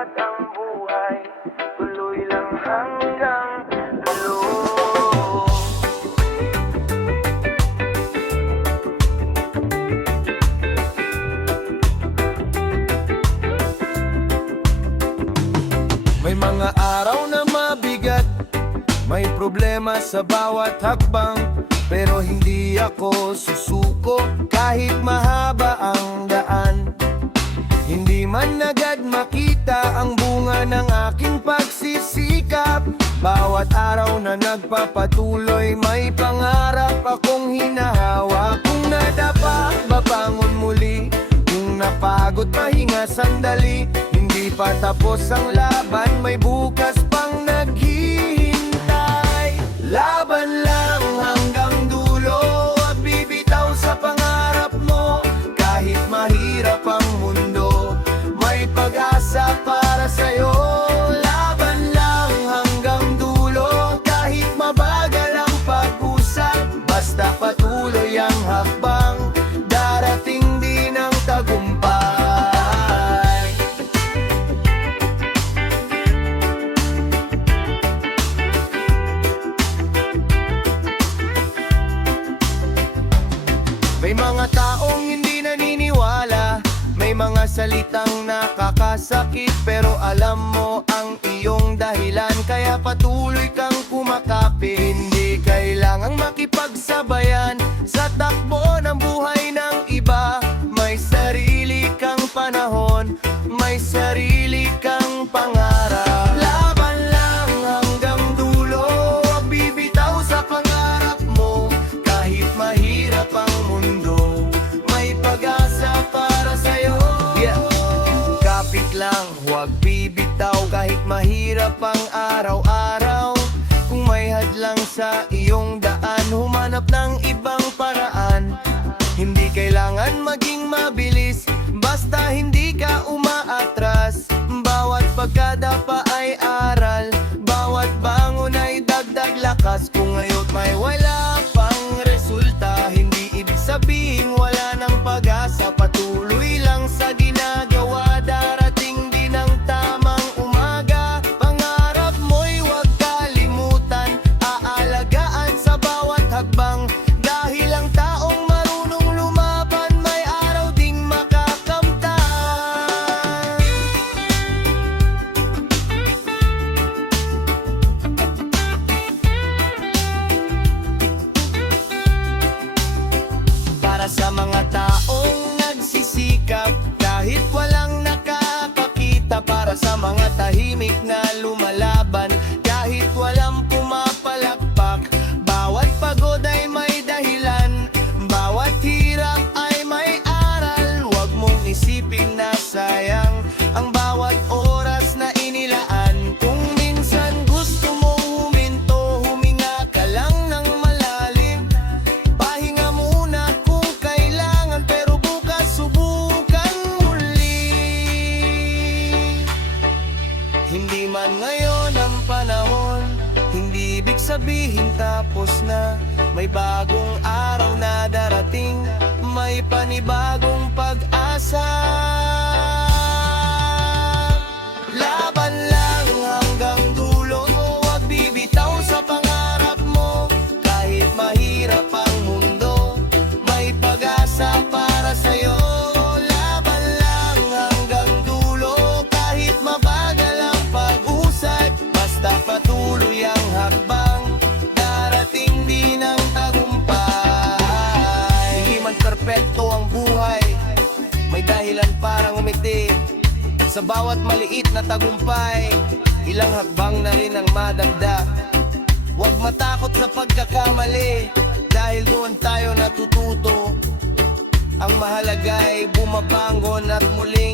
mabigat ang buhay, tuloy lang hanggang dulo. May mga araw na mabigat, may problema sa bawat hakbang, pero hindi ako susuko kahit mahaba ang daan. Hindi man agad makita ang bunga ng aking pagsisikap, bawat araw na nagpapatuloy may pangarap akong hinahawa. Kung nadapa, babangon muli. Kung napagod, pahinga sandali. Hindi pa tapos ang laban, may bukas pang naghihintay. Laban lang hanggang dulo, at bibitaw sa pangarap mo. Kahit mahirap ang mundo, may pag-asa para sa'yo. Laban lang hanggang dulo, kahit mabagal ang pag-usap. Basta patuloy ang hakbang, darating din ang tagumpay. May mga taong hindi naniniwala, may mga salitang nakakasakit, pero alam mo ang iyong dahilan, kaya patuloy kang kumakapit. Hindi kailangang makipagsabayan sa takbo ng buhay ng iba. May sarili kang panahon, may sarili kang pangarap. Laban lang hanggang dulo, huwag bibitaw sa pangarap mo. Kahit mahirap ang mundo, may pag-asa para sa'yo. Kapit lang, huwag bibitaw kahit mahirap ang araw-araw. Kung may hadlang sa iyong daan, humanap ng ibang paraan. Hindi kailangan maging mabilis, basta hindi ka umaatras. Bawat pagkadapa ay aral, bawat bangon ay dagdag lakas. Kung ngayon may wala pang resulta, hindi ibig sabihin wala ng pag-asa. Patuloy lang sa ginagawa, darating din ang tamang umaga. Pangarap mo'y huwag kalimutan, aalagaan sa bawat hakbang. Dahil ang taong marunong lumaban, may araw ding makakamtan. Para sa mga taong nagsisikap, kahit walang nakakakita. Para sa mga tahimik na lumalaban, kahit walang pumapalakpak. Bawat pagod ay may dahilan, bawat hirap ay may aral. Huwag mong isipin na sayang ang bawat oras na inilaan. Kung minsan gusto mong huminto, huminga ka lang ng malalim. Pahinga muna kung kailangan, pero bukas subukan muli. Hindi man ngayon ang panahon, hindi ibig sabihin tapos na. May bagong araw na darating, may panibagong pag-asa. Laban lang hanggang dulo, huwag bibitaw sa pangarap mo. Kahit mahirap ang mundo, may pag-asa para sa'yo. Laban lang hanggang dulo, kahit mabagal ang pag-usad. Basta patuloy ang hakbang, darating din ang tagumpay. Hindi man perpekto ang buhay, may dahilan parang umiti. Sa bawat maliit na tagumpay, ilang hakbang na rin ang madagdag. Huwag matakot sa pagkakamali, dahil doon tayo natututo. Ang mahalaga ay bumabangon at muling